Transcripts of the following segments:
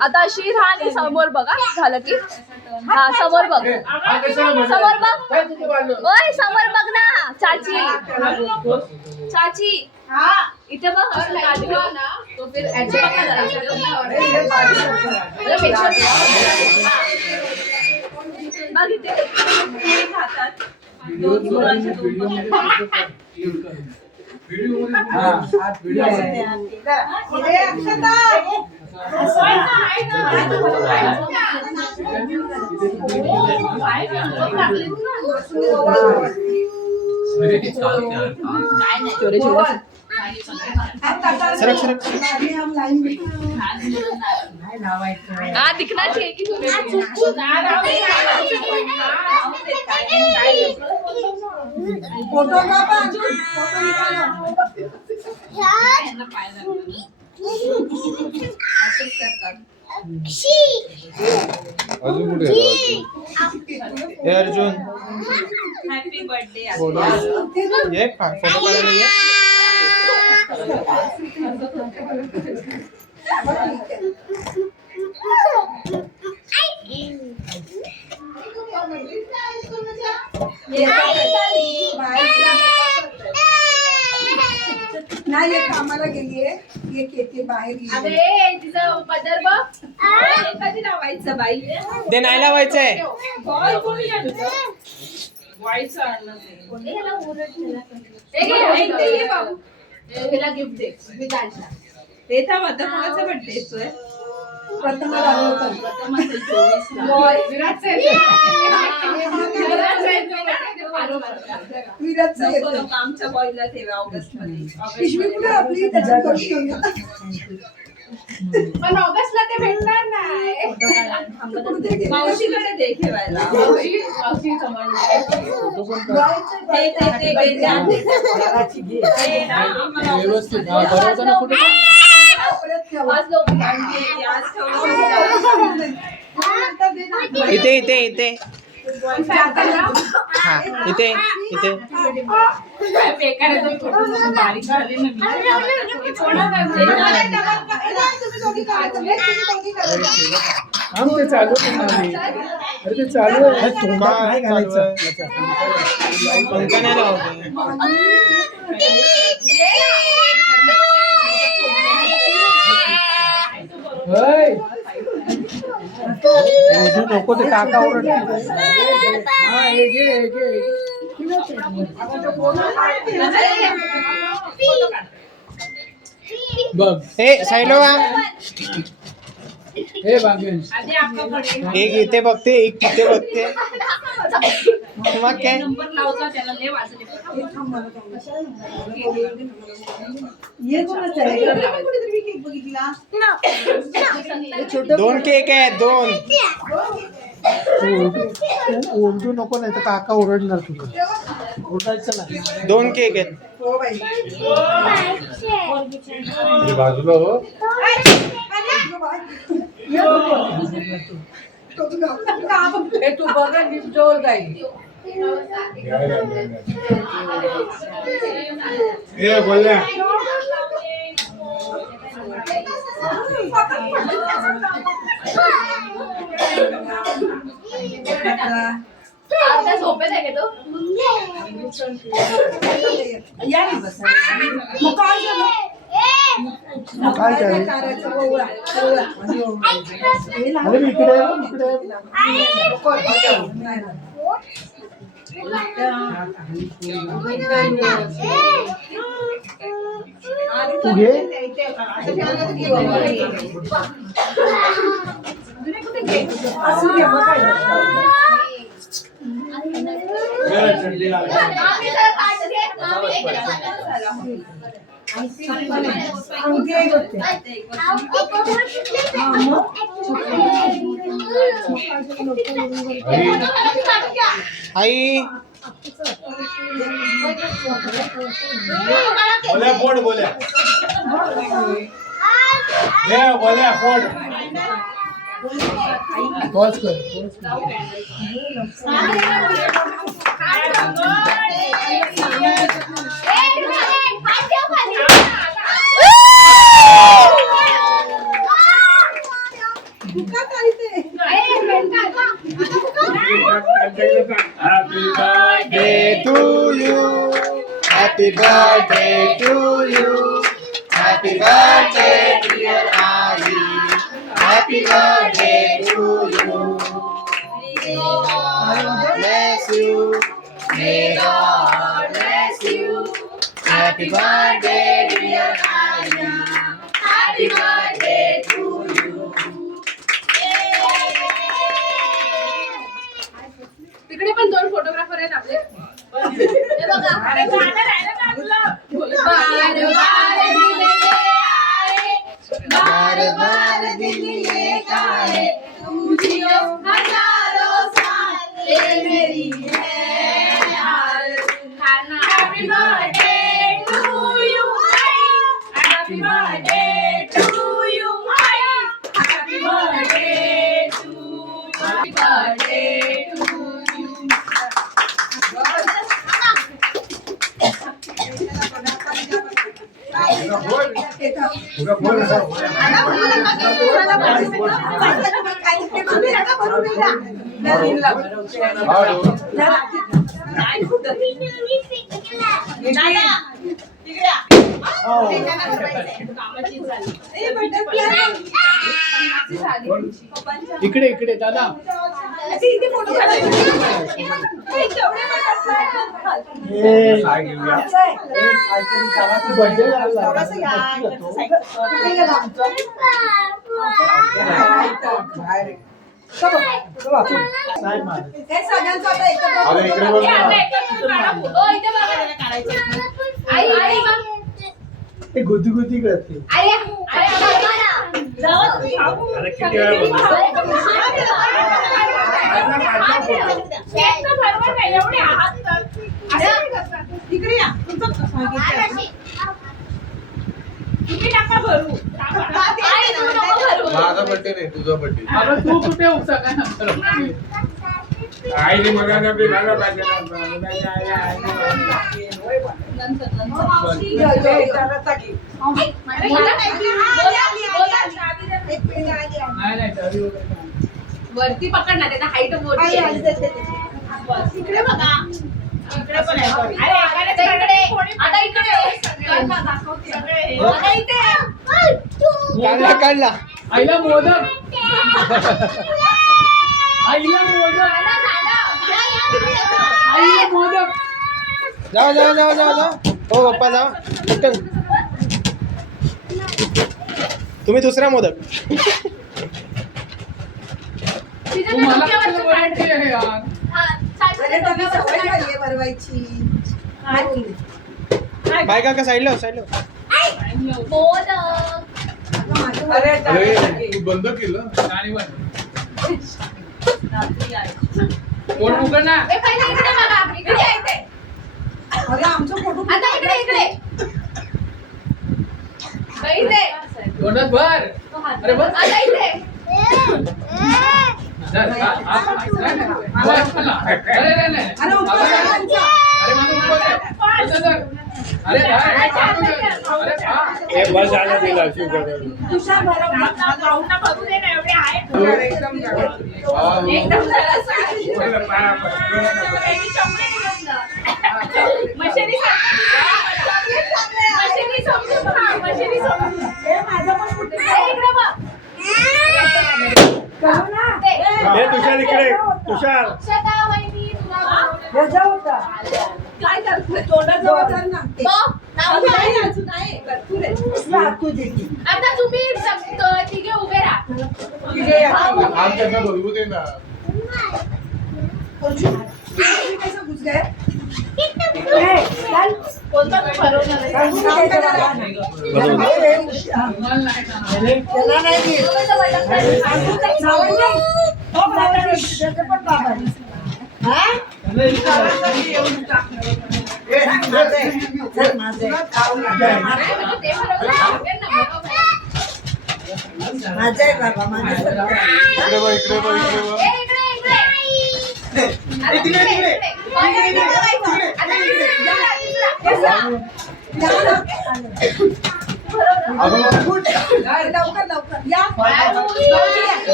आता अशी राहा आणि समोर बघा झालं की हा समोर बघ समोर बघ ओय समोर बघ ना चाची चाची हा इथे बघ ना तो फिर ऐसे बघ इथे खातात हाँ दिखना चाहिए कि फोटो का फोटो निकालो अजून कुठे हे अर्जुन हैप्पी बर्थडे ये फोटो काढायला ये नाही ये कामाला गेलीये ये केके बाहेर गेली अरे तिचं पदर बघ कधी लावायचं बाई ते नाही लावायचंय बॉल कोणी आणलं व्हायचं आणलं ते घे बाबू हिला गिफ्ट दे मी दांडला ते थांब आता कोणाचा बर्थडे येतोय प्रथम लावलं प्रथम असेल 24 ला विराटचा विराटचं येतं आमच्या बॉयला ठेवा ऑगस्ट मध्ये पिशवी कुठे आपली त्याच्यात करून ठेवूया पण ऑगस्टला ते भेटणार नाही मावशीकडे दे ठेवायला मावशी इथे इथे इथे हा इथे इथे हम ते चालू अरे ते चालू आहे तोंडात नाही घालायचं पंखा नाही लावते नको ते काका ओरडतील हा हे घे बघ हे साईलो हे भाग्यन एक इथे बघते एक तिथे बघते मग काय दोन केक आहेत दोन ओरडू नको नाही तर काका ओरडणार तुझं ओरडायचं नाही दोन केक आहेत बाजूला हो तू बघा जवळ जाईल बोलल्या झोपेत आहे का तो काय अरे इकडे तू घे आई बोल्या फोड बोल्या बोल्या फोड पॉज कर Happy birthday to you. Happy birthday dear Ai. Happy birthday to you. May God bless you. May God bless you. Happy birthday dear Ai. Happy birthday to you. तिकडे पण 2 फोटोग्राफर आहेत आपले. हे बघा. बार बार दिल ये गाए तुम जियो हजारों साल ये मेरी है हाल. Happy birthday to you. Happy birthday to you. Happy birthday to you. Happy birthday to you. इकडे इकडे दादा. ते गुदी गुदी करते. माझा बर्थडे नाही तुझा बर्थडे. अगं तू कुठे उपसा काय नंतर. आईने मला ना बिलाला पाहिजे नाही नाही चावी वगैरे नाही. वरती पकडणार त्याचा हाईट मोठी आहे. इकडे बघा. इकडे पण आहे. आता इकडे आता इथे. काढला काढला. आईला मोदक. आईला मोदक. आईला मोदक. जाओ जाओ जाओ जाओ जाओ. हो पप्पा जाओ पटकन. तुम्ही दुसरा मोदक. तू मला कशाला बोलायची आहे यार. बायका का साईडला साईडला. अरे तू बंद केलं. गाणी बंद. कोण उघडणार. आता इकडे इकडे इथे. तोंडात भर. अरे बस. आता इथे. धर, हा, हा, नाही, नाही. बस मला. अरे नाही नाही. अरे माझं उपवास आहे. असं धर. अरे काय अरे खा. हे बस झालं तिला शुगर. एकदम हे तुषार इकडे तुषार. काय करतोय तोंडाजवळ कर ना. आता तुम्ही तिघे उभे राहा. आमच्या बोलवू दे ना. कोणता ठरवणार माझा आहे बाबा माझा. इकडे बघ इकडे बघ इकडे बघ. लवकर लवकर या.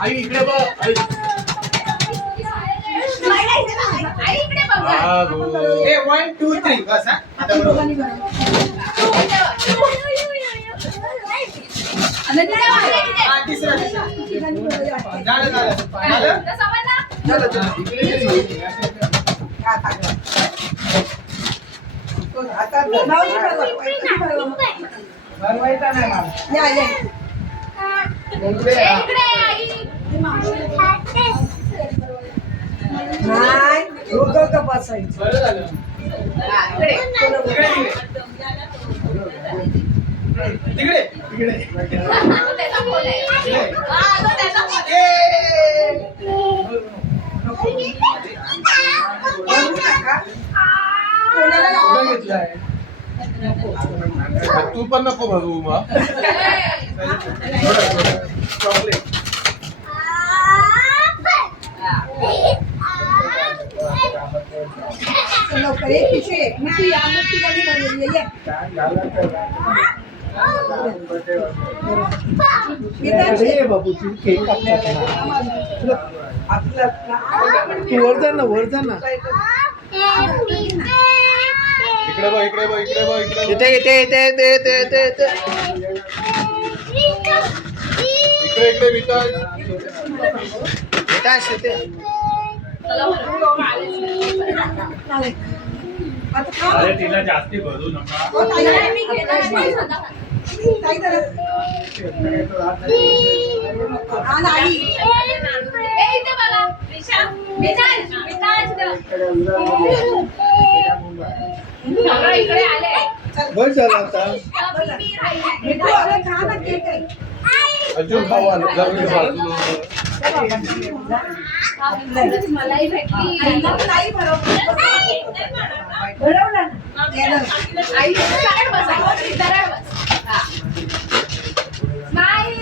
आई इकडे बघ. इकडे बघ. ए 1 2 3 बस हा आता आपण बरोबर. दोघांनी बनवू. हा, तिसरा तिघांनी बनवूया. झालं झालं झालं आता मावशी बनवा. तुम्ही बनवा. बनवायचा नाही मला. या या नाही दोघं का बसायचं. बरं झालं तिकडे तिकडे बनवू नका. कोणाला लावा. कुठं घेतलाय तू पण नको भरू मग चॉकलेट चल लवकर एक पिशवी एक मोठी या मोठी गाडी बनवली आहे. अरे बाबू तू केक कापला तू वर जा ना वर जा ना इकडे बघ इकडे बघ इकडे बघ इकडे बघ. इथे इथे इथे इथे इथे इथे इथे इकडे इकडे विकास इथे असे ते आता खा. अरे तिला जास्ती भरू नका हो, ताई. ताई जरा. हा, नाही. चल. बस झालं आता मिठू, अरे खा ना केक आहे. अजून खाऊ आलं जरा बाजूला मलाही भेटली आणि मग नाही भरवलं. भरवलं ना. केलं. आई सरळ बसा सरळ बस हा. स्माईल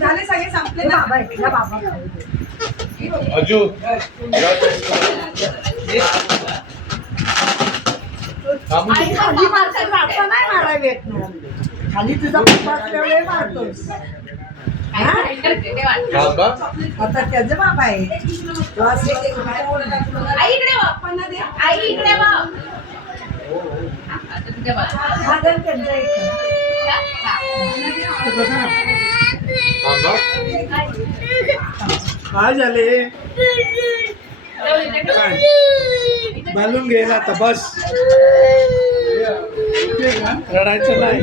झाले सगळे संपले ना. बाबा अजू खाली मारतात आता नाही मारायला भेटणार. खाली तुझा पप्पा असल्यामुळे मारतोस. हा? थांबा आता त्याचे बाबा आहे. तो असे आई इकडे बघ पप्पांना दे. आई इकडे बघ आता तुझ्या बघ हा जर त्यांचा एक. थांबा काय झाले बालून घ्यायला आता बस रडायचं नाही